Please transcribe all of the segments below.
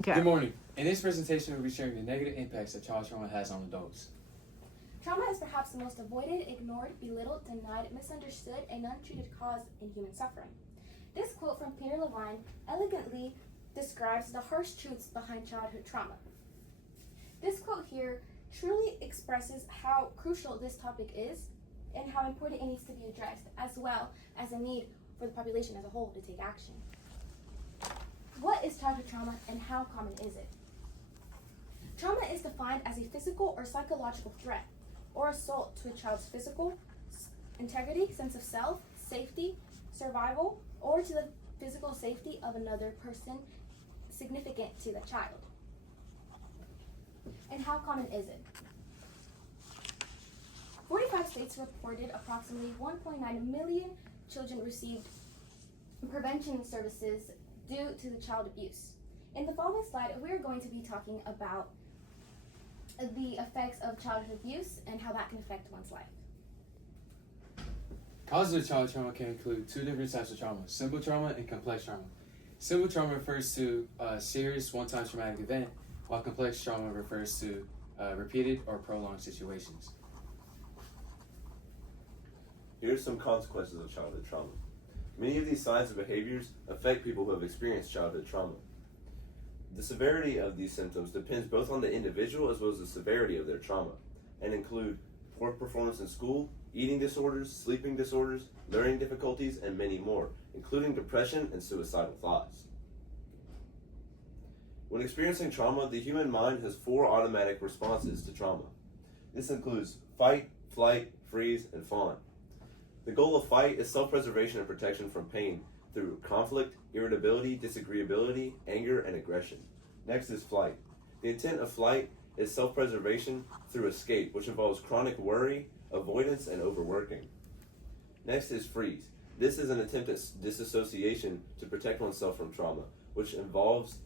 Okay. Good morning. In this presentation, we'll be sharing the negative impacts that child trauma has on adults. Trauma is perhaps the most avoided, ignored, belittled, denied, misunderstood, and untreated cause in human suffering. This quote from Peter Levine elegantly describes the harsh truths behind childhood trauma. This quote here truly expresses how crucial this topic is and how important it needs to be addressed, as well as a need for the population as a whole to take action. What is childhood trauma and how common is it? Trauma is defined as a physical or psychological threat or assault to a child's physical integrity, sense of self, safety, survival, or to the physical safety of another person significant to the child. And how common is it? 45 states reported approximately 1.9 million children received prevention services due to the child abuse. In the following slide, we're going to be talking about the effects of childhood abuse and how that can affect one's life. Causes of child trauma can include two different types of trauma: simple trauma and complex trauma. Simple trauma refers to a serious one-time traumatic event, while complex trauma refers to repeated or prolonged situations. Here are some consequences of childhood trauma. Many of these signs and behaviors affect people who have experienced childhood trauma. The severity of these symptoms depends both on the individual as well as the severity of their trauma, and include poor performance in school, eating disorders, sleeping disorders, learning difficulties, and many more, including depression and suicidal thoughts. When experiencing trauma, the human mind has 4 automatic responses to trauma. This includes fight, flight, freeze, and fawn. The goal of fight is self-preservation and protection from pain through conflict, irritability, disagreeability, anger, and aggression. Next is flight. The intent of flight is self-preservation through escape, which involves chronic worry, avoidance, and overworking. Next is freeze. This is an attempt at disassociation to protect oneself from trauma, which involves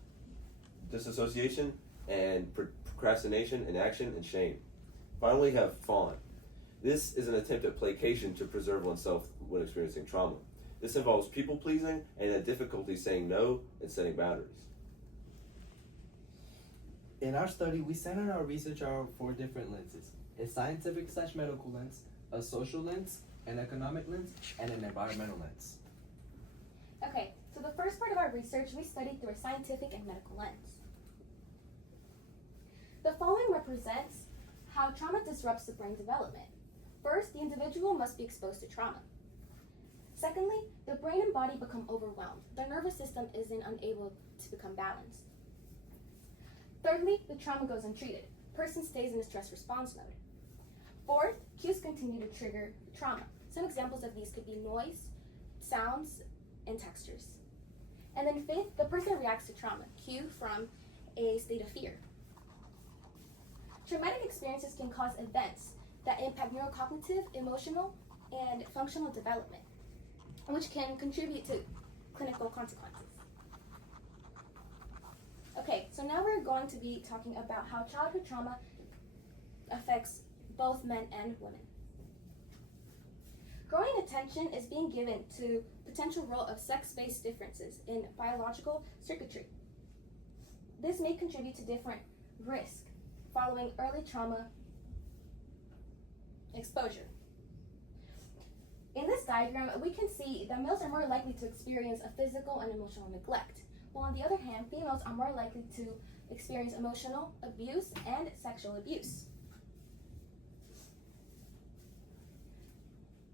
disassociation and procrastination, inaction, and shame. Finally, we have fawn. This is an attempt at placation to preserve oneself when experiencing trauma. This involves people-pleasing and a difficulty saying no and setting boundaries. In our study, we centered our research on 4 different lenses: a scientific/medical lens, a social lens, an economic lens, and an environmental lens. Okay, so the first part of our research we studied through a scientific and medical lens. The following represents how trauma disrupts the brain development. First, the individual must be exposed to trauma. Secondly, the brain and body become overwhelmed. The nervous system isn't unable to become balanced. Thirdly, the trauma goes untreated. Person stays in a stress response mode. Fourth, cues continue to trigger trauma. Some examples of these could be noise, sounds, and textures. And then fifth, the person reacts to trauma, cue from a state of fear. Traumatic experiences can cause events that impact neurocognitive, emotional, and functional development, which can contribute to clinical consequences. Okay, so now we're going to be talking about how childhood trauma affects both men and women. Growing attention is being given to potential role of sex-based differences in biological circuitry. This may contribute to different risk following early trauma exposure. In this diagram, we can see that males are more likely to experience a physical and emotional neglect, while on the other hand, females are more likely to experience emotional abuse and sexual abuse.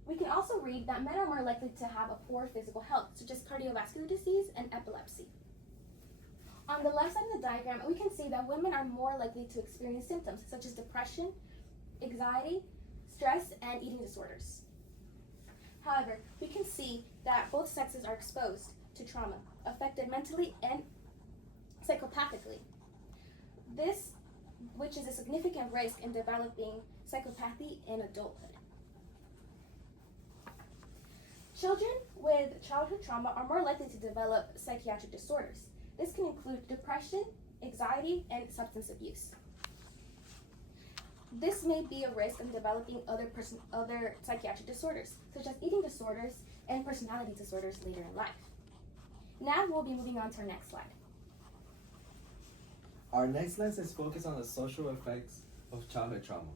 We can also read that men are more likely to have a poor physical health, such as cardiovascular disease and epilepsy. On the left side of the diagram, we can see that women are more likely to experience symptoms such as depression, anxiety, stress, and eating disorders. However, we can see that both sexes are exposed to trauma, affected mentally and psychopathically. This, which is a significant risk in developing psychopathy in adulthood. Children with childhood trauma are more likely to develop psychiatric disorders. This can include depression, anxiety, and substance abuse. This may be a risk in developing other psychiatric disorders, such as eating disorders and personality disorders later in life. Now we'll be moving on to our next slide. Our next lens is focused on the social effects of childhood trauma.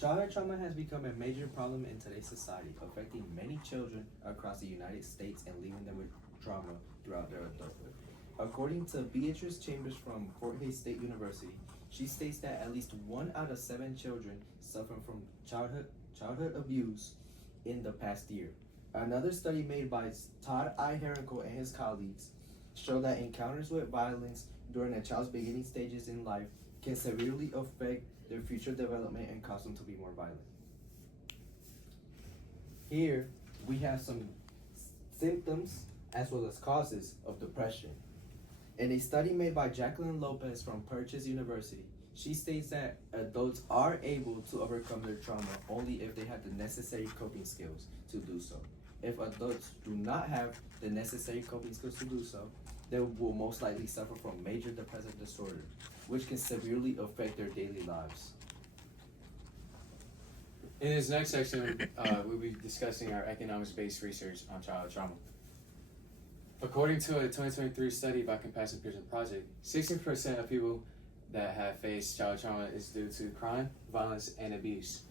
Childhood trauma has become a major problem in today's society, affecting many children across the United States and leaving them with trauma throughout their adulthood. According to Beatrice Chambers from Fort Hays State University, she states that at least 1 out of 7 children suffer from childhood abuse in the past year. Another study made by Todd I. Herrinkle and his colleagues show that encounters with violence during a child's beginning stages in life can severely affect their future development and cause them to be more violent. Here, we have some symptoms as well as causes of depression. In a study made by Jacqueline Lopez from Purchase University, she states that adults are able to overcome their trauma only if they have the necessary coping skills to do so. If adults do not have the necessary coping skills to do so, they will most likely suffer from major depressive disorder, which can severely affect their daily lives. In this next section, we'll be discussing our economics-based research on childhood trauma. According to a 2023 study by Compassion Prison Project, 60% of people that have faced childhood trauma is due to crime, violence, and abuse,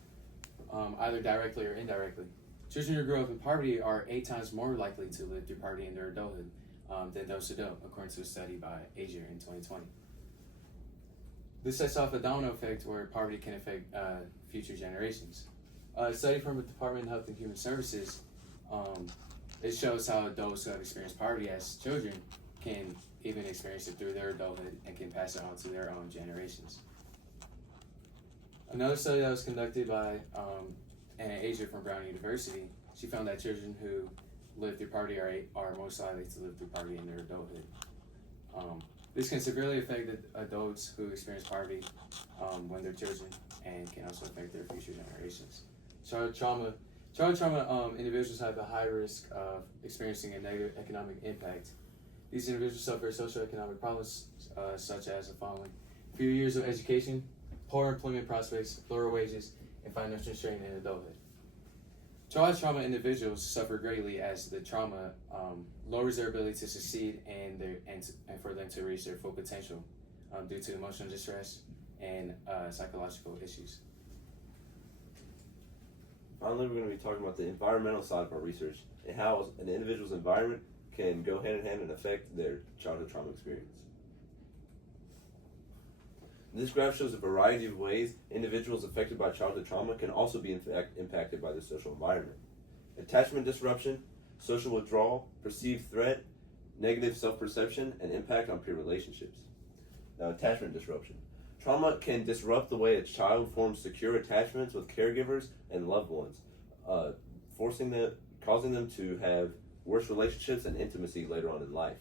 either directly or indirectly. Children who grow up in poverty are 8 times more likely to live through poverty in their adulthood than those who don't, according to a study by Asia in 2020. This sets off a domino effect where poverty can affect future generations. A study from the Department of Health and Human Services, it shows how adults who have experienced poverty as children can even experience it through their adulthood and can pass it on to their own generations. Another study that was conducted by Anna Asia from Brown University, she found that children who live through poverty are most likely to live through poverty in their adulthood. This can severely affect the adults who experience poverty when they're children, and can also affect their future generations. Childhood trauma individuals have a high risk of experiencing a negative economic impact. These individuals suffer socioeconomic problems such as the following: fewer years of education, poor employment prospects, lower wages, and financial strain in adulthood. Childhood trauma individuals suffer greatly as the trauma lowers their ability to succeed and for them to reach their full potential due to emotional distress and psychological issues. Finally, we're going to be talking about the environmental side of our research and how an individual's environment can go hand in hand and affect their childhood trauma experience. This graph shows a variety of ways individuals affected by childhood trauma can also be impacted by their social environment. Attachment disruption, social withdrawal, perceived threat, negative self-perception, and impact on peer relationships. Now, attachment disruption. Trauma can disrupt the way a child forms secure attachments with caregivers and loved ones, causing them to have worse relationships and intimacy later on in life.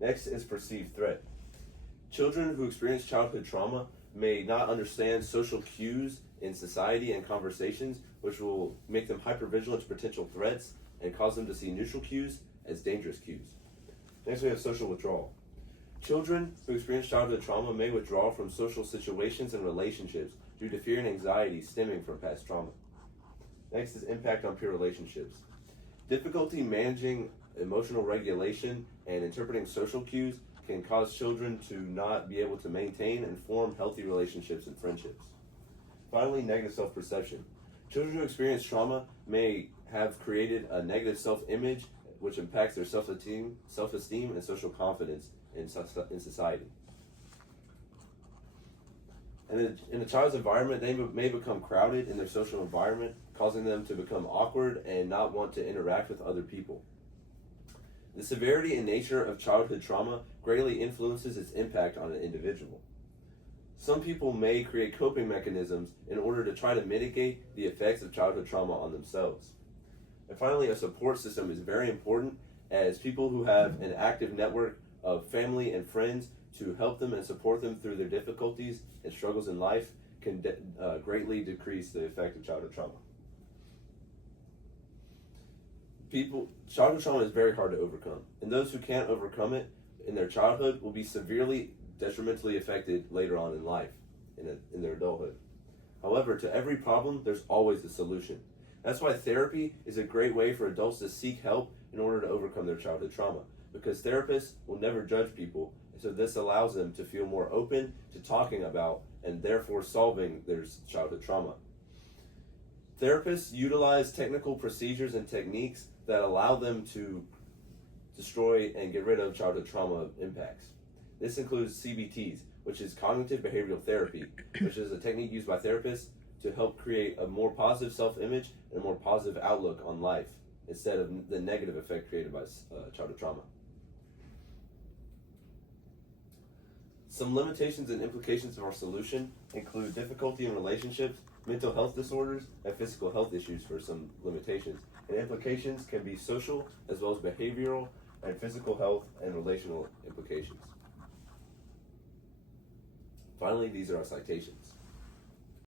Next is perceived threat. Children who experience childhood trauma may not understand social cues in society and conversations, which will make them hypervigilant to potential threats and cause them to see neutral cues as dangerous cues. Next, we have social withdrawal. Children who experience childhood trauma may withdraw from social situations and relationships due to fear and anxiety stemming from past trauma. Next is impact on peer relationships. Difficulty managing emotional regulation and interpreting social cues can cause children to not be able to maintain and form healthy relationships and friendships. Finally, negative self-perception. Children who experience trauma may have created a negative self-image which impacts their self-esteem and social confidence in society. And in a child's environment, they may become crowded in their social environment, causing them to become awkward and not want to interact with other people. The severity and nature of childhood trauma greatly influences its impact on an individual. Some people may create coping mechanisms in order to try to mitigate the effects of childhood trauma on themselves. And finally, a support system is very important, as people who have an active network of family and friends to help them and support them through their difficulties and struggles in life can greatly decrease the effect of childhood trauma. Childhood trauma is very hard to overcome, and those who can't overcome it in their childhood will be severely detrimentally affected later on in life, in their adulthood. However, to every problem, there's always a solution. That's why therapy is a great way for adults to seek help in order to overcome their childhood trauma, because therapists will never judge people, this allows them to feel more open to talking about and therefore solving their childhood trauma. Therapists utilize technical procedures and techniques that allow them to destroy and get rid of childhood trauma impacts. This includes CBTs, which is cognitive behavioral therapy, which is a technique used by therapists to help create a more positive self-image and a more positive outlook on life instead of the negative effect created by childhood trauma. Some limitations and implications of our solution include difficulty in relationships, mental health disorders, and physical health issues for some limitations. And implications can be social as well as behavioral and physical health and relational implications. Finally, these are our citations.